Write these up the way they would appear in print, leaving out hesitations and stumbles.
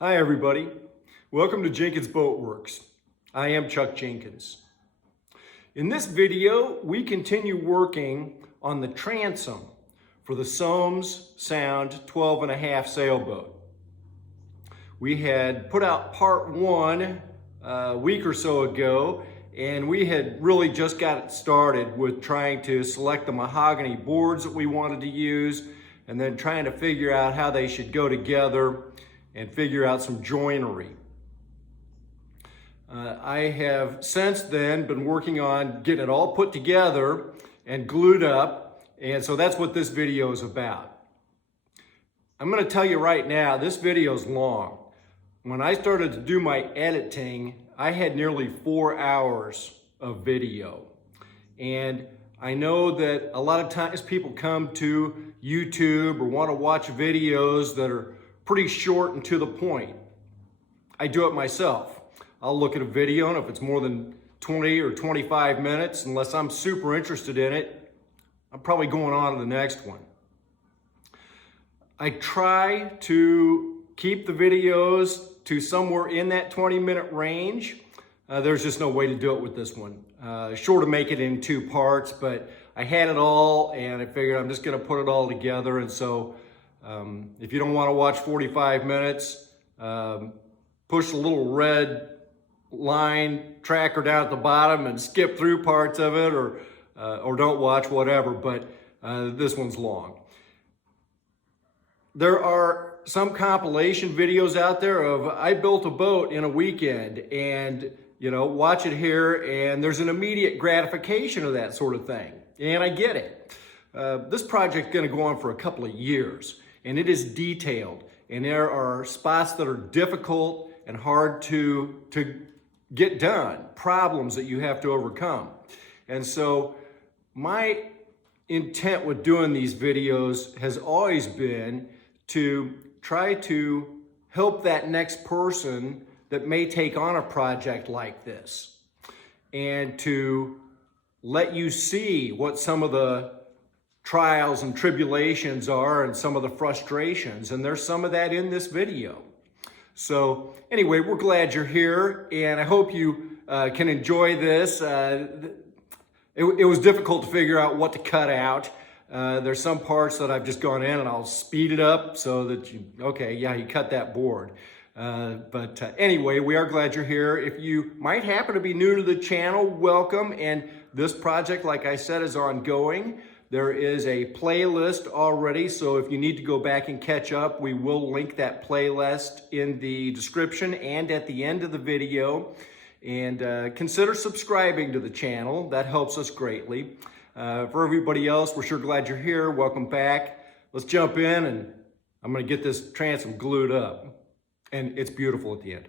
Hi everybody, welcome to Jenkins Boat Works. I am Chuck Jenkins. In this video, we continue working on the transom for the Soames Sound 12.5 sailboat. We had put out part one a week or so ago, and we had really just got it started with trying to select the mahogany boards that we wanted to use, and then trying to figure out how they should go together and figure out some joinery. I have since then been working on getting it all put together and glued up, and so that's what this video is about. I'm going to tell you right now, this video is long. When I started to do my editing, I had nearly 4 hours of video. And I know that a lot of times people come to YouTube or want to watch videos that are pretty short and to the point. I do it myself. I'll look at a video, and if it's more than 20 or 25 minutes, unless I'm super interested in it, I'm probably going on to the next one. I try to keep the videos to somewhere in that 20-minute range. There's just no way to do it with this one. Sure to make it in 2 parts, but I had it all, and I figured I'm just gonna put it all together, and so if you don't want to watch 45 minutes, push the little red line tracker down at the bottom and skip through parts of it, or don't watch, whatever, but this one's long. There are some compilation videos out there of I built a boat in a weekend, and watch it here, and there's an immediate gratification of that sort of thing, and I get it. This project's going to go on for a couple of years, and it is detailed, and there are spots that are difficult and hard to get done, problems that you have to overcome. And so my intent with doing these videos has always been to try to help that next person that may take on a project like this, and to let you see what some of the trials and tribulations are and some of the frustrations, and there's some of that in this video. So anyway, we're glad you're here, and I hope you can enjoy this. It was difficult to figure out what to cut out. There's some parts that I've just gone in and I'll speed it up so that you cut that board. But anyway, we are glad you're here. If you might happen to be new to the channel, welcome. And this project, like I said, is ongoing. There is a playlist already, so if you need to go back and catch up, we will link that playlist in the description and at the end of the video. And consider subscribing to the channel. That helps us greatly. For everybody else, we're sure glad you're here. Welcome back. Let's jump in, and I'm going to get this transom glued up. And it's beautiful at the end.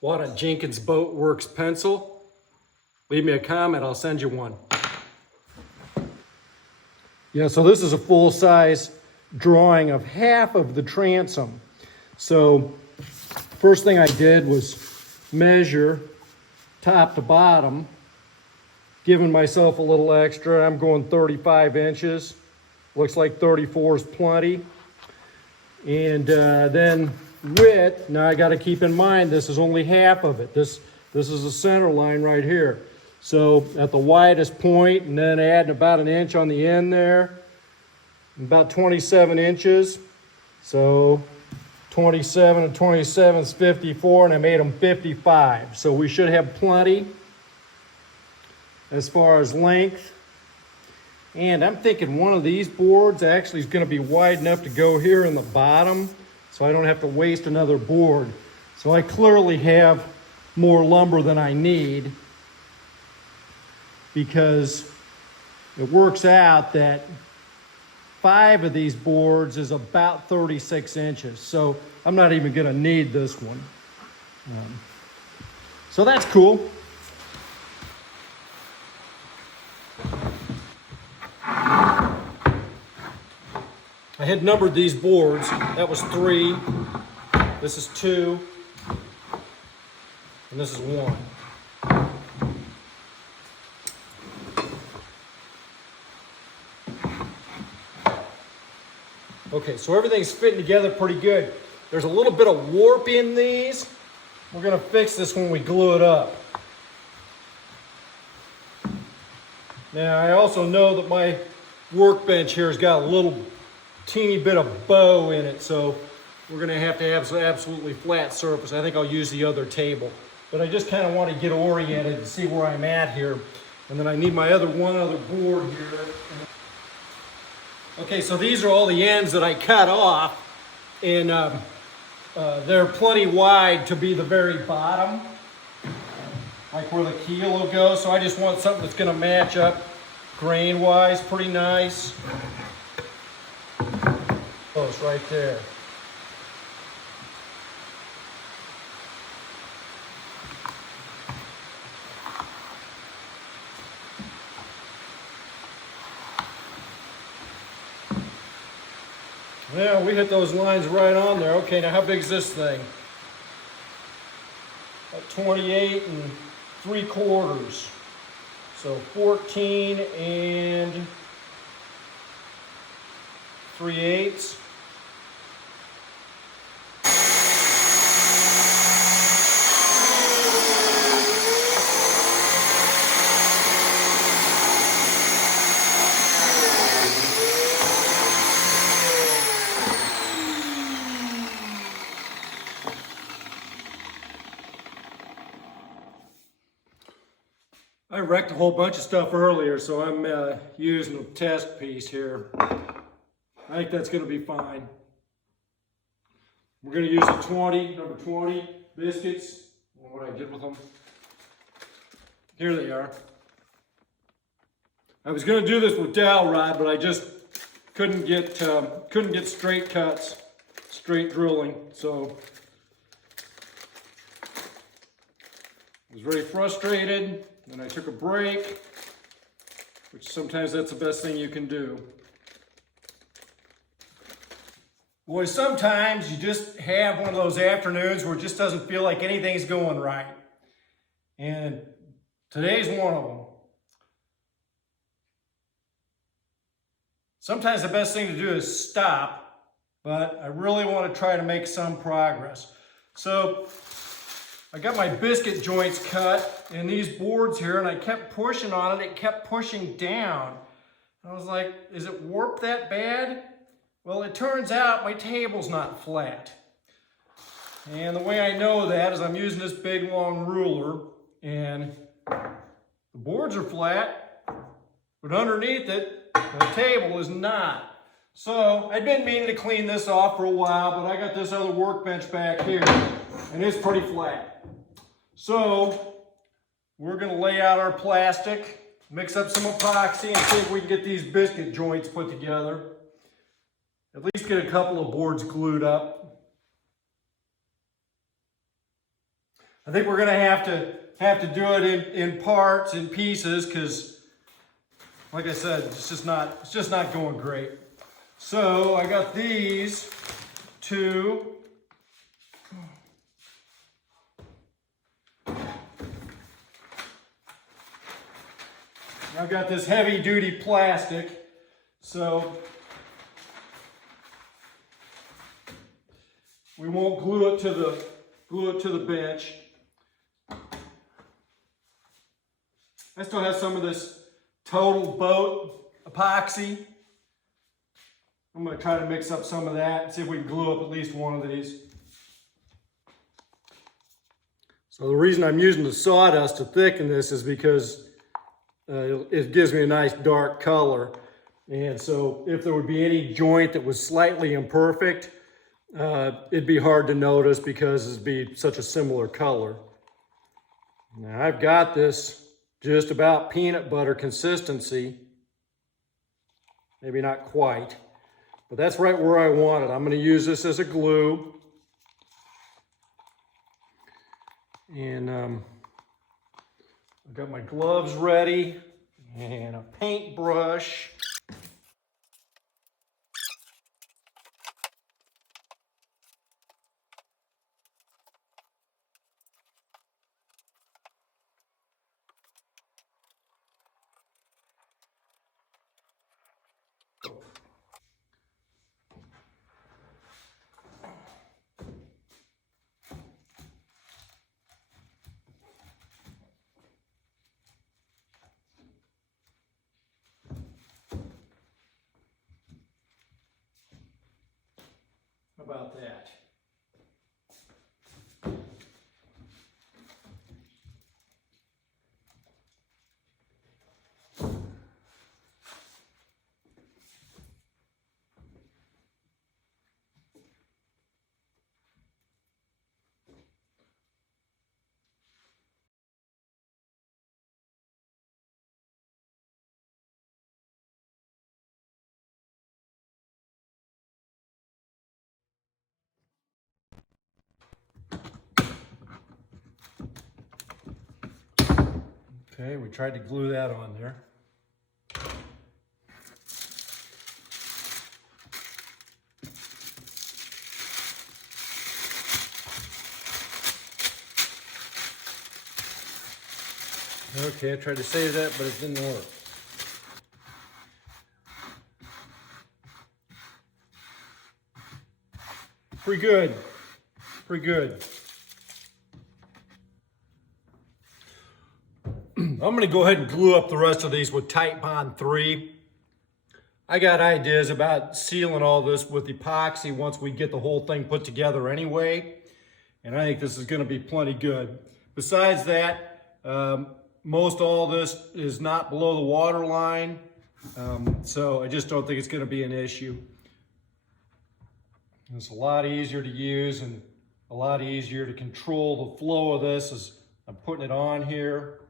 Want a Jenkins Boat Works pencil? Leave me a comment, I'll send you one. Yeah, so this is a full-size drawing of half of the transom. So first thing I did was measure top to bottom, giving myself a little extra. I'm going 35 inches. Looks like 34 is plenty. And then width, now I got to keep in mind this is only half of it. This is the center line right here. So at the widest point, and then adding about an inch on the end there, about 27 inches. So 27 and 27 is 54, and I made them 55. So we should have plenty as far as length. And I'm thinking one of these boards actually is going to be wide enough to go here in the bottom so I don't have to waste another board. So I clearly have more lumber than I need, because it works out that 5 of these boards is about 36 inches. So I'm not even gonna need this one. So that's cool. I had numbered these boards. That was 3, this is 2, and this is 1. Okay, so everything's fitting together pretty good. There's a little bit of warp in these. We're gonna fix this when we glue it up. Now, I also know that my workbench here has got a little teeny bit of bow in it, so we're gonna have to have some absolutely flat surface. I think I'll use the other table. But I just kind of want to get oriented and see where I'm at here. And then I need my one other board here. Okay, so these are all the ends that I cut off, and they're plenty wide to be the very bottom, like where the keel will go. So I just want something that's gonna match up grain-wise pretty nice. Close right there. Yeah, we hit those lines right on there. Okay, now how big is this thing? About 28 3/4. So 14 3/8. I wrecked a whole bunch of stuff earlier, so I'm using a test piece here. I think that's going to be fine. We're going to use the number 20 biscuits. I don't know what I did with them. Here they are. I was going to do this with dowel rod, but I just couldn't get straight cuts, straight drilling. So I was very frustrated. Then I took a break, which sometimes that's the best thing you can do. Boy, sometimes you just have one of those afternoons where it just doesn't feel like anything's going right. And today's one of them. Sometimes the best thing to do is stop, but I really want to try to make some progress. So I got my biscuit joints cut in these boards here, and I kept pushing on it. It kept pushing down. I was like, is it warped that bad? Well, it turns out my table's not flat. And the way I know that is I'm using this big long ruler, and the boards are flat, but underneath it, the table is not. So I'd been meaning to clean this off for a while, but I got this other workbench back here, and it's pretty flat. So we're gonna lay out our plastic, mix up some epoxy, and see if we can get these biscuit joints put together. At least get a couple of boards glued up. I think we're gonna have to do it in parts, in pieces, because like I said, it's just not going great. So I got these two. I've got this heavy duty plastic, so we won't glue it to the bench. I still have some of this Total Boat epoxy. I'm going to try to mix up some of that and see if we can glue up at least one of these. So the reason I'm using the sawdust to thicken this is because it gives me a nice dark color. And so if there would be any joint that was slightly imperfect, it'd be hard to notice because it'd be such a similar color. Now I've got this just about peanut butter consistency. Maybe not quite, but that's right where I want it. I'm going to use this as a glue. And I've got my gloves ready and a paintbrush. How about that? Okay, we tried to glue that on there. Okay, I tried to save that, but it didn't work. Pretty good. Pretty good. I'm going to go ahead and glue up the rest of these with Titebond 3. I got ideas about sealing all this with epoxy once we get the whole thing put together anyway. And I think this is going to be plenty good. Besides that, most all this is not below the water line. So I just don't think it's going to be an issue. It's a lot easier to use and a lot easier to control the flow of this as I'm putting it on here.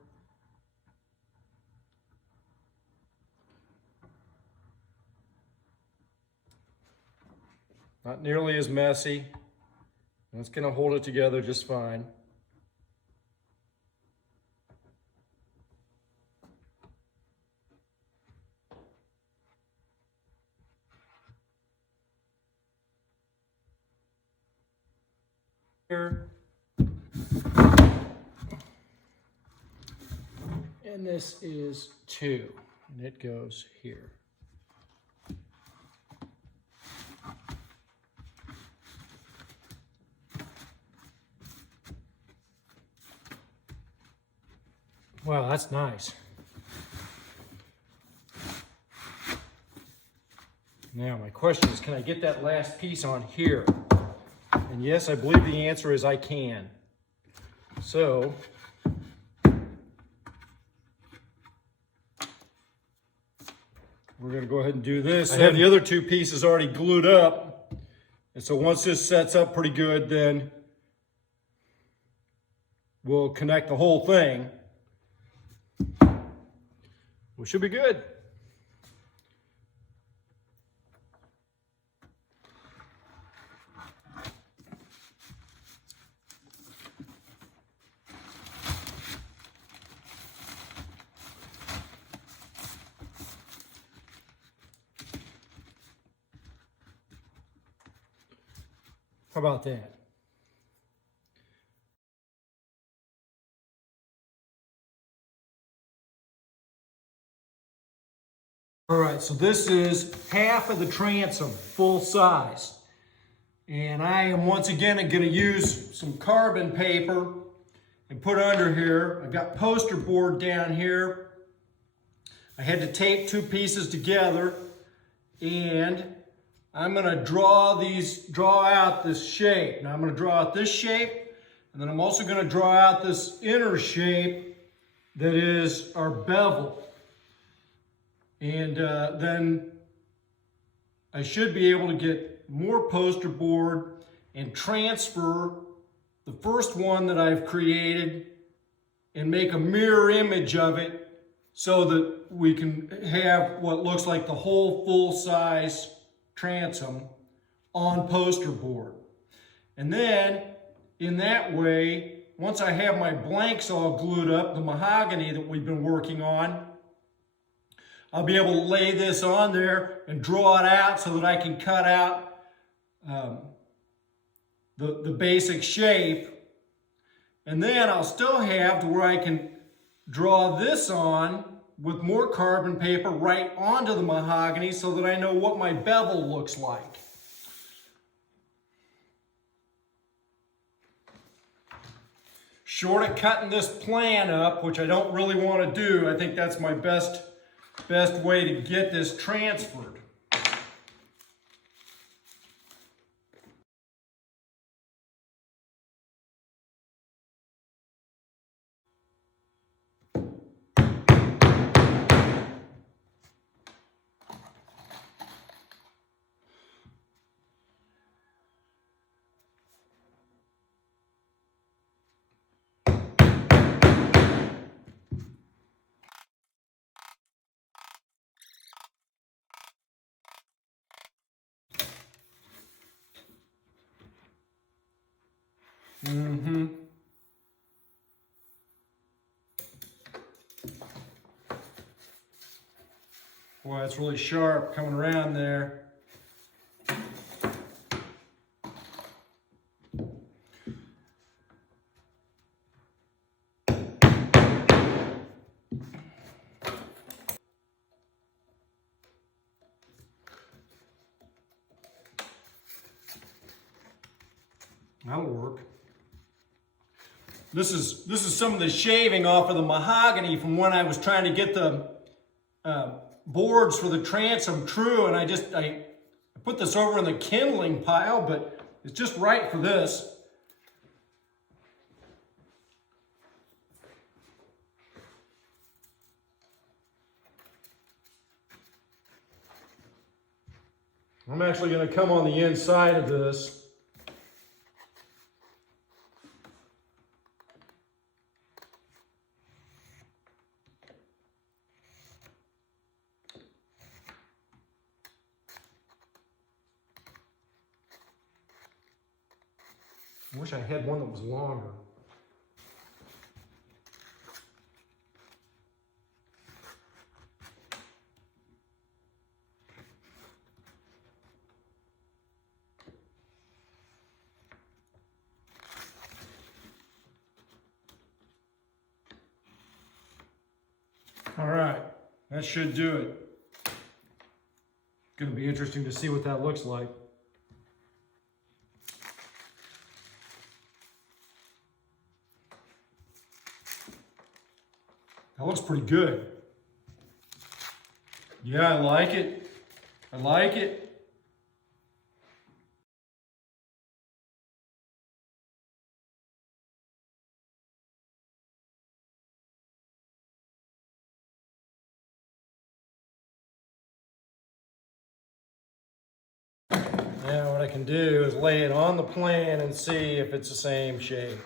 Not nearly as messy. It's going to hold it together just fine. Here. And this is 2, and it goes here. Wow, that's nice. Now my question is, can I get that last piece on here? And yes, I believe the answer is I can. So, we're going to go ahead and do this. I have the other 2 pieces already glued up. And so once this sets up pretty good, then we'll connect the whole thing. We should be good. How about that? All right, so this is half of the transom, full size. And I am once again going to use some carbon paper and put under here. I've got poster board down here. I had to tape 2 pieces together, and I'm going to draw out this shape. Now I'm going to draw out this shape, and then I'm also going to draw out this inner shape that is our bevel. And then I should be able to get more poster board and transfer the first one that I've created and make a mirror image of it so that we can have what looks like the whole full-size transom on poster board. And then in that way, once I have my blanks all glued up, the mahogany that we've been working on, I'll be able to lay this on there and draw it out so that I can cut out the basic shape. And then I'll still have to where I can draw this on with more carbon paper right onto the mahogany so that I know what my bevel looks like. Short of cutting this plan up, which I don't really want to do, I think that's my best way to get this transferred. Boy, it's really sharp coming around there. That'll work. This is some of the shaving off of the mahogany from when I was trying to get the boards for the transom true, and I put this over in the kindling pile, but it's just right for this. I'm actually going to come on the inside of this. I wish I had one that was longer. All right, that should do it. It's going to be interesting to see what that looks like. That looks pretty good. Yeah, I like it. I like it. Now what I can do is lay it on the plan and see if it's the same shape.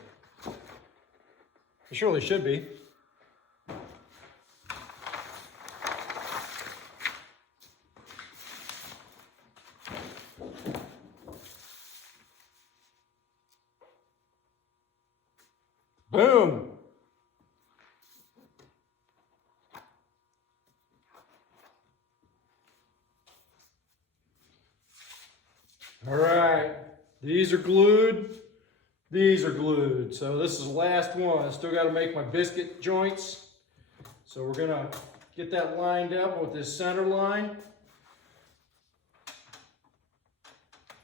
It surely should be. Boom! All right, these are glued, these are glued. So this is the last one. I still got to make my biscuit joints. So we're gonna get that lined up with this center line.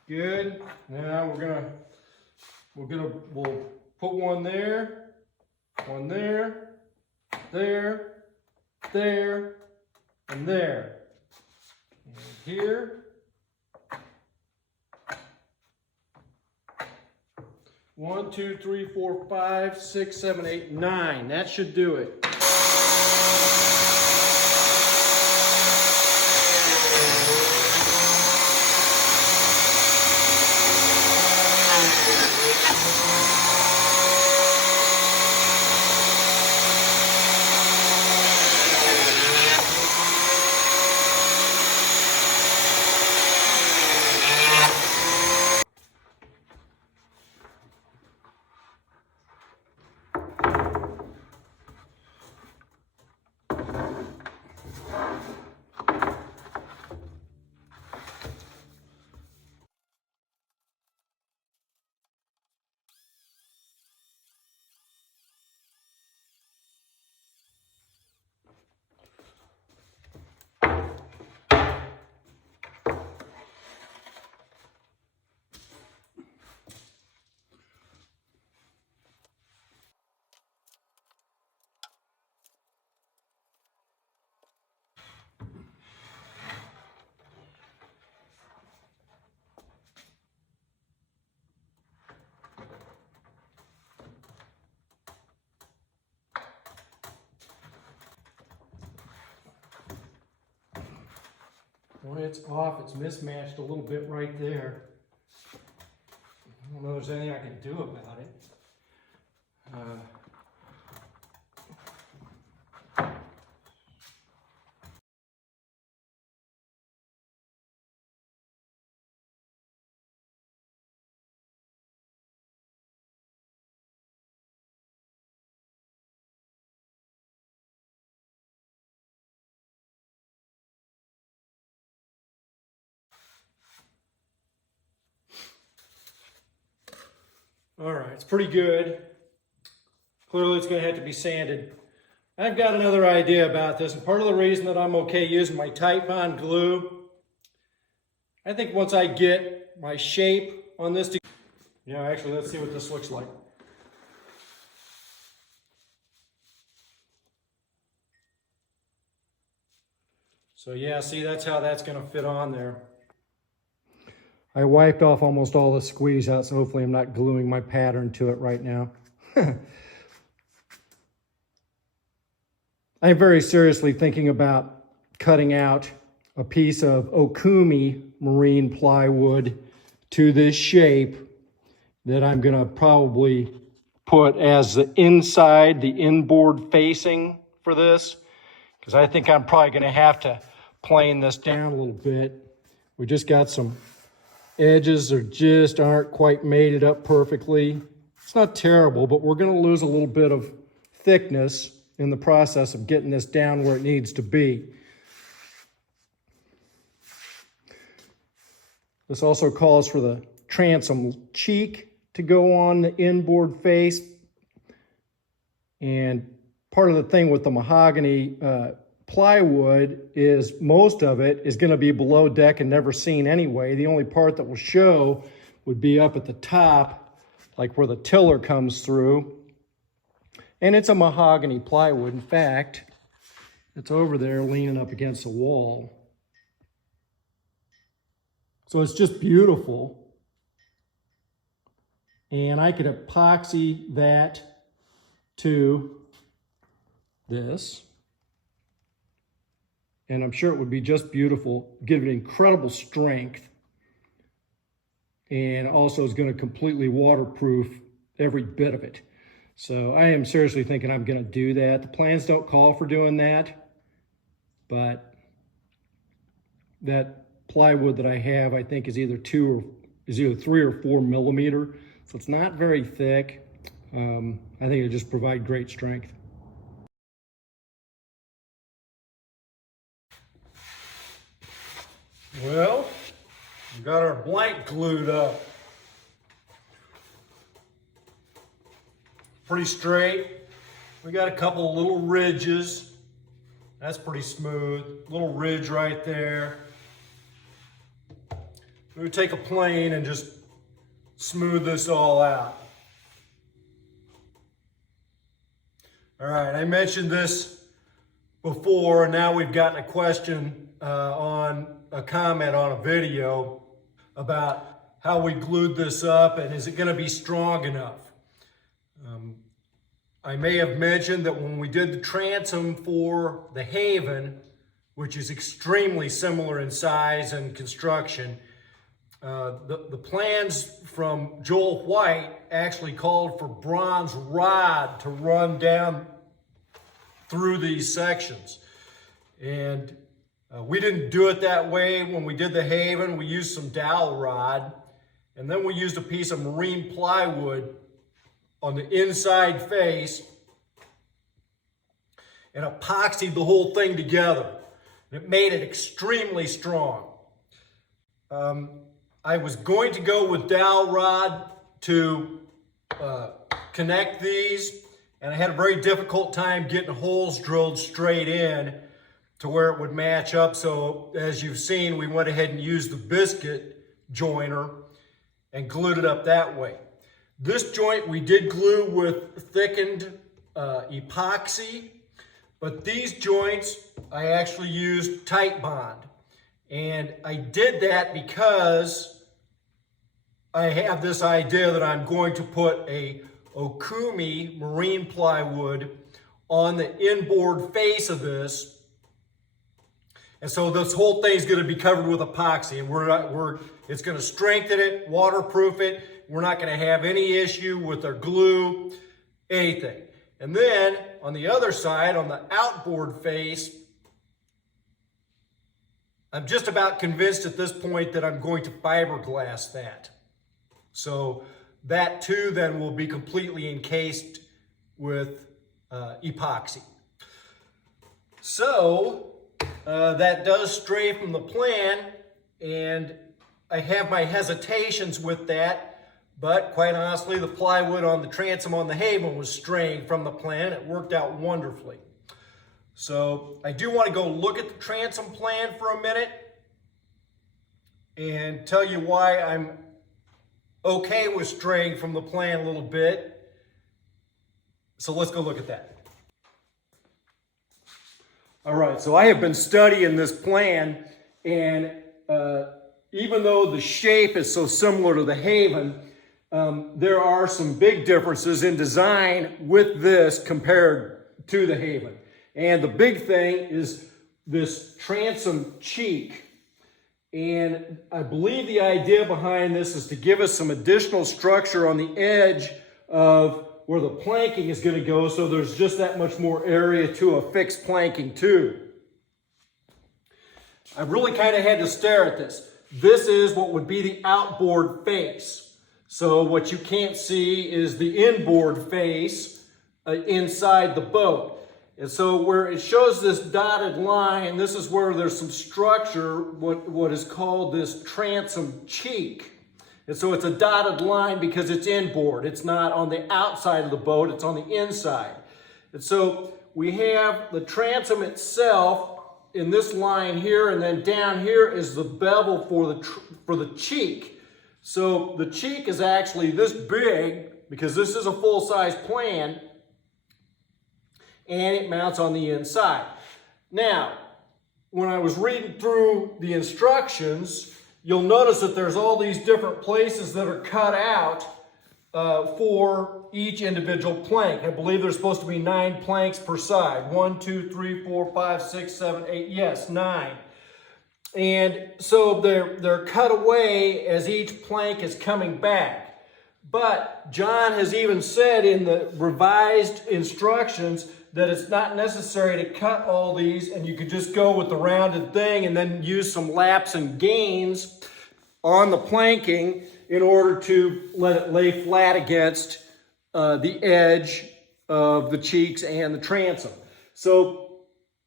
Good. Now we'll put one there, there, and there. And here. 1, 2, 3, 4, 5, 6, 7, 8, 9. That should do it. When it's off, it's mismatched a little bit right there. I don't know if there's anything I can do about it. All right, it's pretty good. Clearly it's gonna have to be sanded. I've got another idea about this, and part of the reason that I'm okay using my Tight Bond glue, I think once I get my shape on this, actually let's see what this looks like. So yeah, see, that's how that's gonna fit on there. I wiped off almost all the squeeze out, so hopefully I'm not gluing my pattern to it right now. I'm very seriously thinking about cutting out a piece of Okumi marine plywood to this shape that I'm gonna probably put as the inside, the inboard facing for this, because I think I'm probably gonna have to plane this down a little bit. We just got some edges that just aren't quite mated up perfectly. It's not terrible, but we're gonna lose a little bit of thickness in the process of getting this down where it needs to be. This also calls for the transom cheek to go on the inboard face. And part of the thing with the mahogany plywood is most of it is going to be below deck and never seen anyway. The only part that will show would be up at the top, like where the tiller comes through. And it's a mahogany plywood. In fact, it's over there leaning up against the wall. So it's just beautiful. And I could epoxy that to this. And I'm sure it would be just beautiful, give it incredible strength. And also is going to completely waterproof every bit of it. So I am seriously thinking I'm going to do that. The plans don't call for doing that, but that plywood that I have, I think is either 3 or 4 millimeter. So it's not very thick. I think it'll just provide great strength. Well, we got our blank glued up. Pretty straight. We got a couple of little ridges. That's pretty smooth. Little ridge right there. We would take a plane and just smooth this all out. All right, I mentioned this before, and now we've gotten a question on a comment on a video about how we glued this up and is it going to be strong enough. I may have mentioned that when we did the transom for the Haven, which is extremely similar in size and construction, The plans from Joel White actually called for bronze rod to run down through these sections. And we didn't do it that way when we did the Haven. We used some dowel rod, and then we used a piece of marine plywood on the inside face and epoxied the whole thing together. And it made it extremely strong. I was going to go with dowel rod to connect these, and I had a very difficult time getting holes drilled straight in to where it would match up. So as you've seen, we went ahead and used the biscuit joiner and glued it up that way. This joint we did glue with thickened epoxy, but these joints I actually used tight bond. And I did that because I have this idea that I'm going to put a Okumi marine plywood on the inboard face of this. And so this whole thing is going to be covered with epoxy, and it's going to strengthen it, waterproof it. We're not going to have any issue with our glue, anything. And then on the other side, on the outboard face, I'm just about convinced at this point that I'm going to fiberglass that. So that too then will be completely encased with epoxy. So that does stray from the plan, and I have my hesitations with that, but quite honestly, the plywood on the transom on the Haven was straying from the plan. It worked out wonderfully. So I do want to go look at the transom plan for a minute and tell you why I'm okay with straying from the plan a little bit. So let's go look at that. All right, so I have been studying this plan, and even though the shape is so similar to the Haven, there are some big differences in design with this compared to the Haven. And the big thing is this transom cheek. And I believe the idea behind this is to give us some additional structure on the edge of where the planking is going to go, so there's just that much more area to affix planking to. I really kind of had to stare at this. This is what would be the outboard face. So what you can't see is the inboard face inside the boat. And so where it shows this dotted line, this is where there's some structure, what is called this transom cheek. And so it's a dotted line because it's inboard. It's not on the outside of the boat, it's on the inside. And so we have the transom itself in this line here, and then down here is the bevel for the cheek. So the cheek is actually this big because this is a full-size plan, and it mounts on the inside. Now, when I was reading through the instructions, you'll notice that there's all these different places that are cut out for each individual plank. I believe there's supposed to be 9 planks per side. 1, 2, 3, 4, 5, 6, 7, 8, yes, 9. And so they're cut away as each plank is coming back. But John has even said in the revised instructions that it's not necessary to cut all these, and you could just go with the rounded thing and then use some laps and gains on the planking in order to let it lay flat against the edge of the cheeks and the transom. So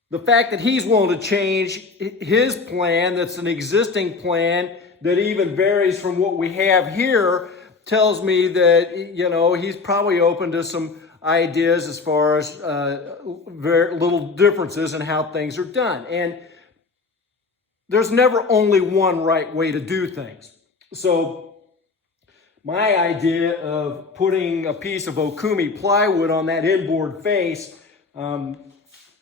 the fact that he's willing to change his plan, that's an existing plan that even varies from what we have here, tells me that, you know, he's probably open to some ideas as far as very little differences in how things are done. And there's never only one right way to do things. So my idea of putting a piece of Okumi plywood on that inboard face,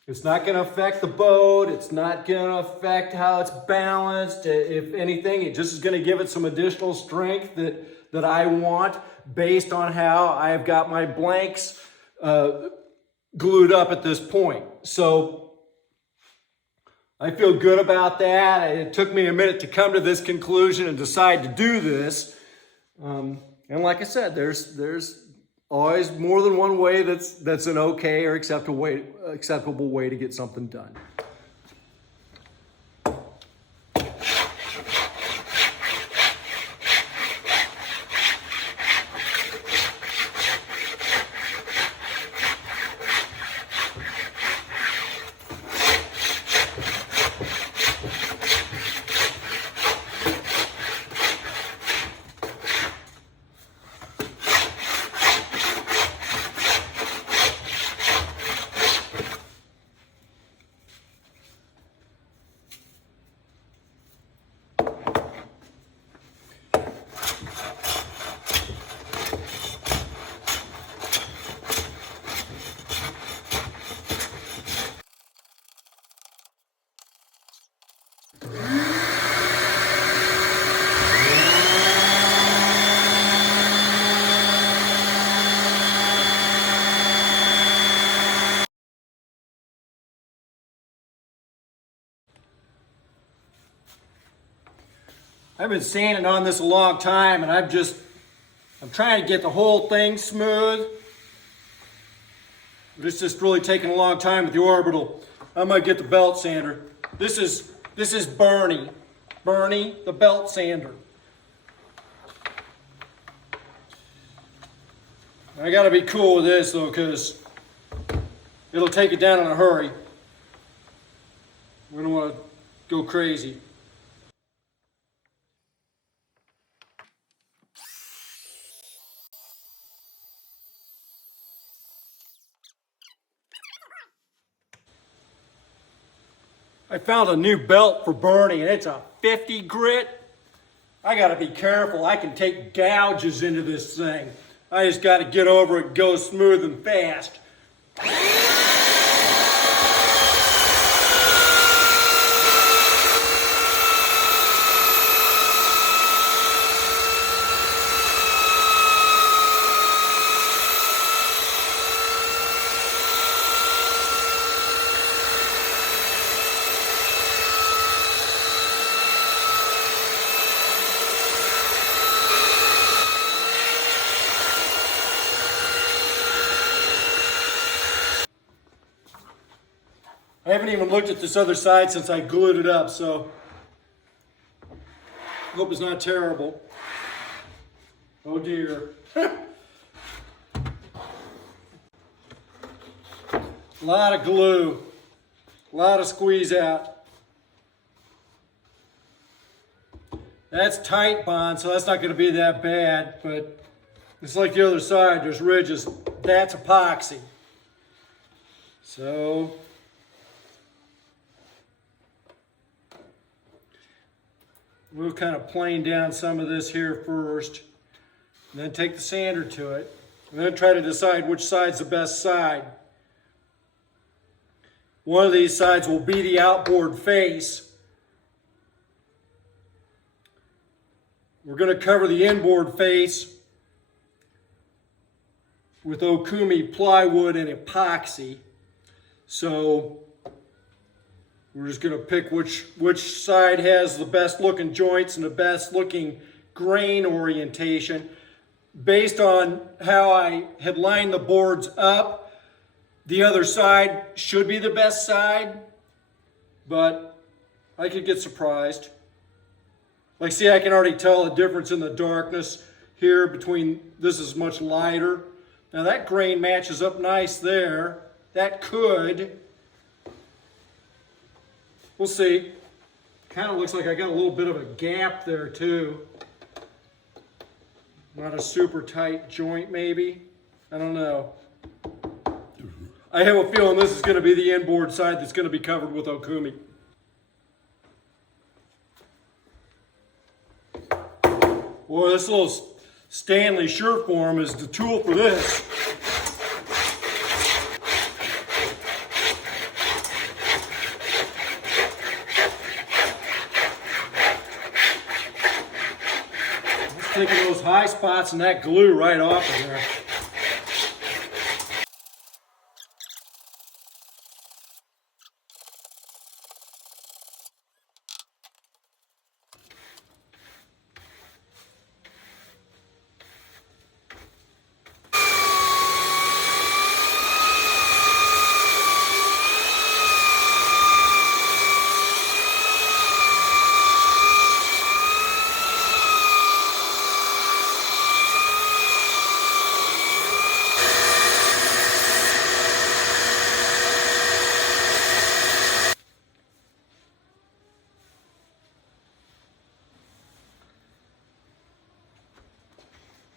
it's not going to affect the boat. It's not going to affect how it's balanced. If anything, it just is going to give it some additional strength that I want based on how I've got my blanks glued up at this point. So I feel good about that. It took me a minute to come to this conclusion and decide to do this. And like I said, there's always more than one way that's an okay or acceptable way to get something done. I've been sanding on this a long time, and I'm trying to get the whole thing smooth. But it's just really taking a long time with the orbital. I might get the belt sander. This is Bernie the belt sander. I gotta be cool with this though, because it'll take it down in a hurry. We don't want to go crazy. I found a new belt for Bernie, and it's a 50 grit. I gotta be careful. I can take gouges into this thing. I just gotta get over it, go smooth and fast. I haven't even looked at this other side since I glued it up, so I hope it's not terrible. Oh dear. A lot of glue, a lot of squeeze out. That's tight bond, so that's not going to be that bad, but it's like the other side, there's ridges. That's epoxy. So we'll kind of plane down some of this here first, and then take the sander to it, and then try to decide which side's the best side. One of these sides will be the outboard face. We're going to cover the inboard face with Okumi plywood and epoxy. So we're just going to pick which side has the best looking joints and the best looking grain orientation. Based on how I had lined the boards up, the other side should be the best side, but I could get surprised. Like, see, I can already tell the difference in the darkness here between, this is much lighter. Now that grain matches up nice there. That could. We'll see. Kind of looks like I got a little bit of a gap there too. Not a super tight joint maybe. I don't know. I have a feeling this is going to be the inboard side that's going to be covered with Okumi. Boy, this little Stanley Sureform is the tool for this. Taking those high spots and that glue right off of there.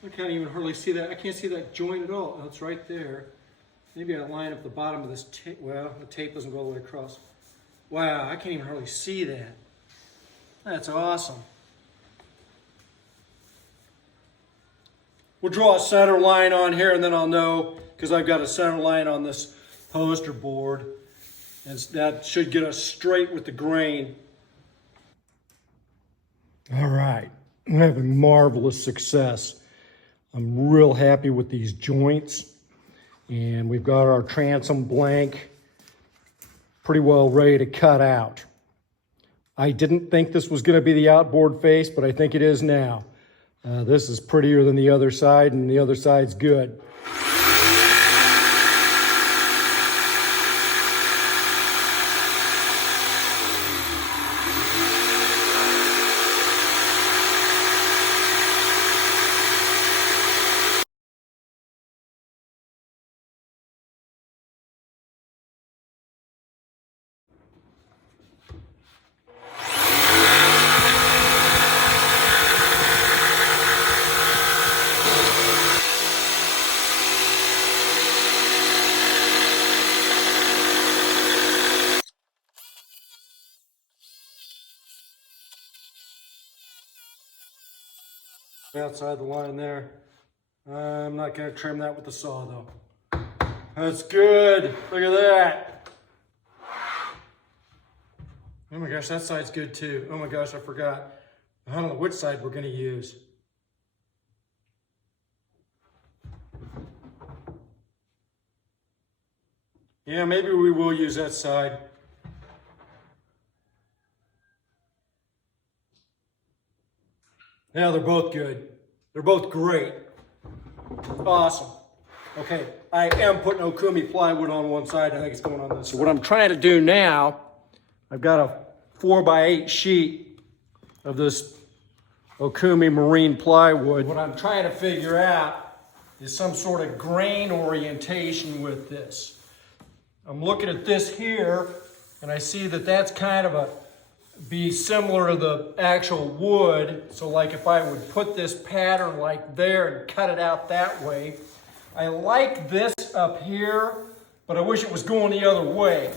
I can't even hardly see that. I can't see that joint at all. Oh, it's right there. Maybe I line up the bottom of this tape. Well, the tape doesn't go all the way across. Wow, I can't even hardly see that. That's awesome. We'll draw a center line on here and then I'll know, because I've got a center line on this poster board. And that should get us straight with the grain. All right, I'm having marvelous success. I'm real happy with these joints. And we've got our transom blank pretty well ready to cut out. I didn't think this was going to be the outboard face, but I think it is now. This is prettier than the other side, and the other side's good. Outside the line there. I'm not going to trim that with the saw though. That's good. Look at that. Oh my gosh, that side's good too. Oh my gosh, I forgot. I don't know which side we're going to use. Yeah, maybe we will use that side. Yeah, they're both good. They're both great. Awesome. Okay, I am putting Okumi plywood on one side. I think it's going on this. So what I'm trying to do now, I've got a 4x8 sheet of this Okumi marine plywood. What I'm trying to figure out is some sort of grain orientation with this. I'm looking at this here, and I see that that's kind of be similar to the actual wood. So like if I would put this pattern like there and cut it out that way. I like this up here, but I wish it was going the other way.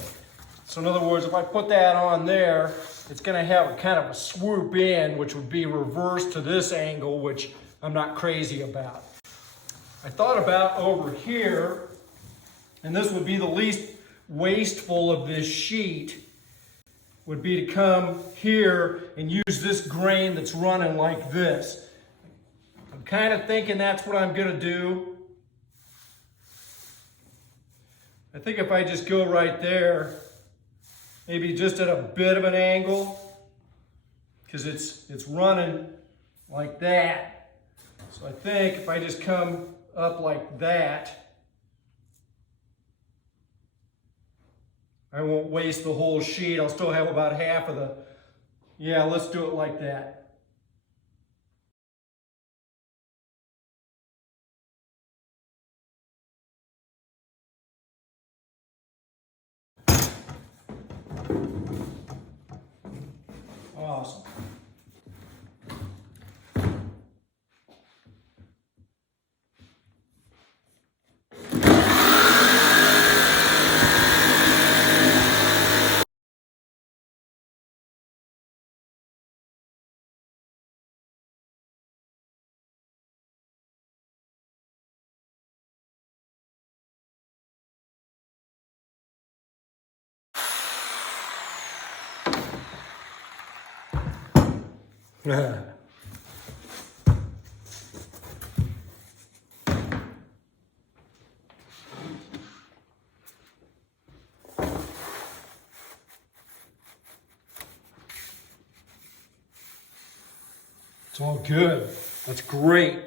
So in other words, if I put that on there, it's gonna have a kind of a swoop in, which would be reversed to this angle, which I'm not crazy about. I thought about over here, and this would be the least wasteful of this sheet, would be to come here and use this grain that's running like this. I'm kind of thinking that's what I'm gonna do. I think if I just go right there, maybe just at a bit of an angle, because it's running like that. So I think if I just come up like that, I won't waste the whole sheet. I'll still have about half of the, yeah, let's do it like that. Awesome. It's all good. That's great.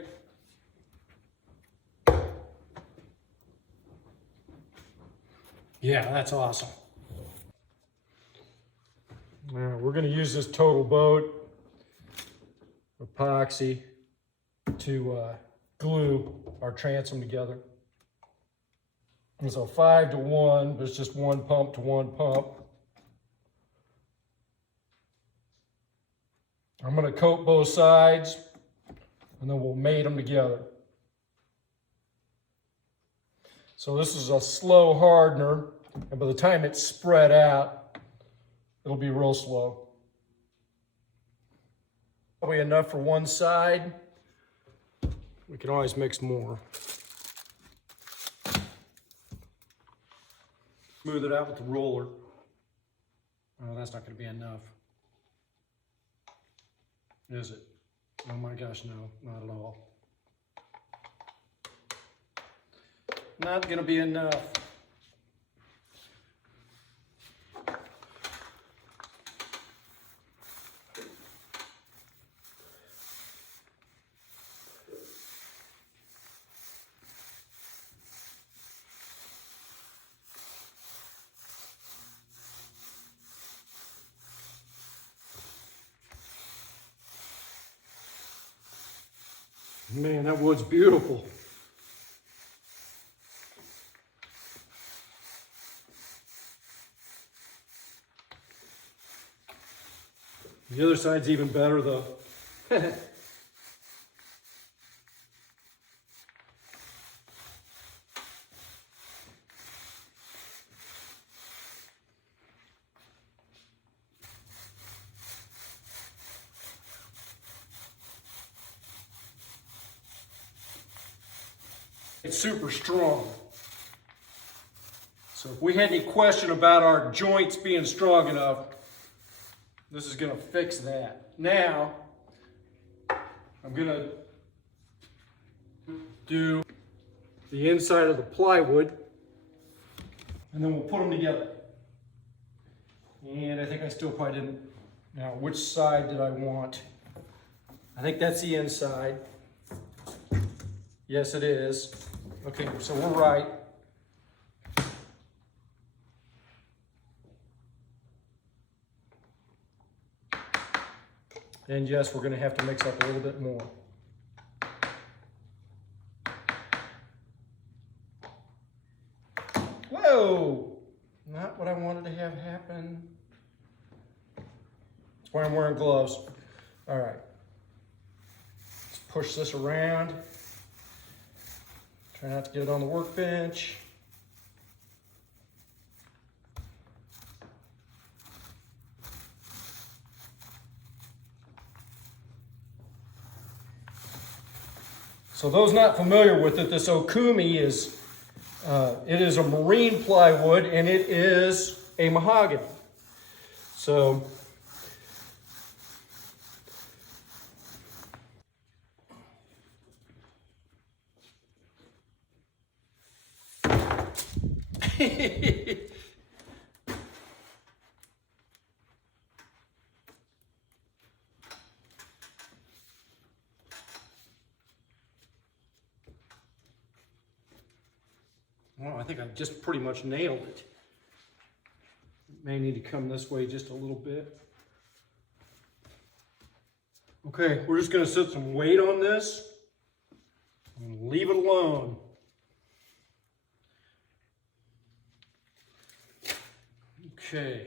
Yeah, that's awesome. Now, we're going to use this total boat epoxy to glue our transom together. And so 5 to 1, there's just one pump to one pump. I'm going to coat both sides and then we'll mate them together. So this is a slow hardener, and by the time it's spread out, it'll be real slow. Probably enough for one side. We can always mix more. Smooth it out with the roller. Oh, that's not going to be enough. Is it? Oh my gosh, no, not at all. Not going to be enough. Man, that wood's beautiful. The other side's even better though. It's super strong. So if we had any question about our joints being strong enough, this is going to fix that. Now, I'm going to do the inside of the plywood, and then we'll put them together. And I think I still probably didn't. Now, which side did I want? I think that's the inside. Yes, it is. Okay, so we're right. And yes, we're going to have to mix up a little bit more. Whoa! Not what I wanted to have happen. That's why I'm wearing gloves. All right. Let's push this around. Try not to get it on the workbench. So those not familiar with it, this Okumi is, it is a marine plywood and it is a mahogany. So well, I think I just pretty much nailed it. May need to come this way just a little bit. Okay, we're just going to set some weight on this and leave it alone. Okay.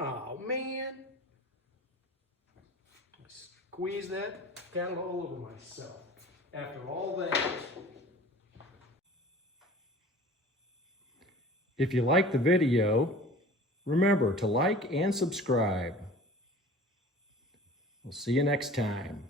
Oh man. Squeeze that, got it all over myself. After all that. If you like the video, remember to like and subscribe. We'll see you next time.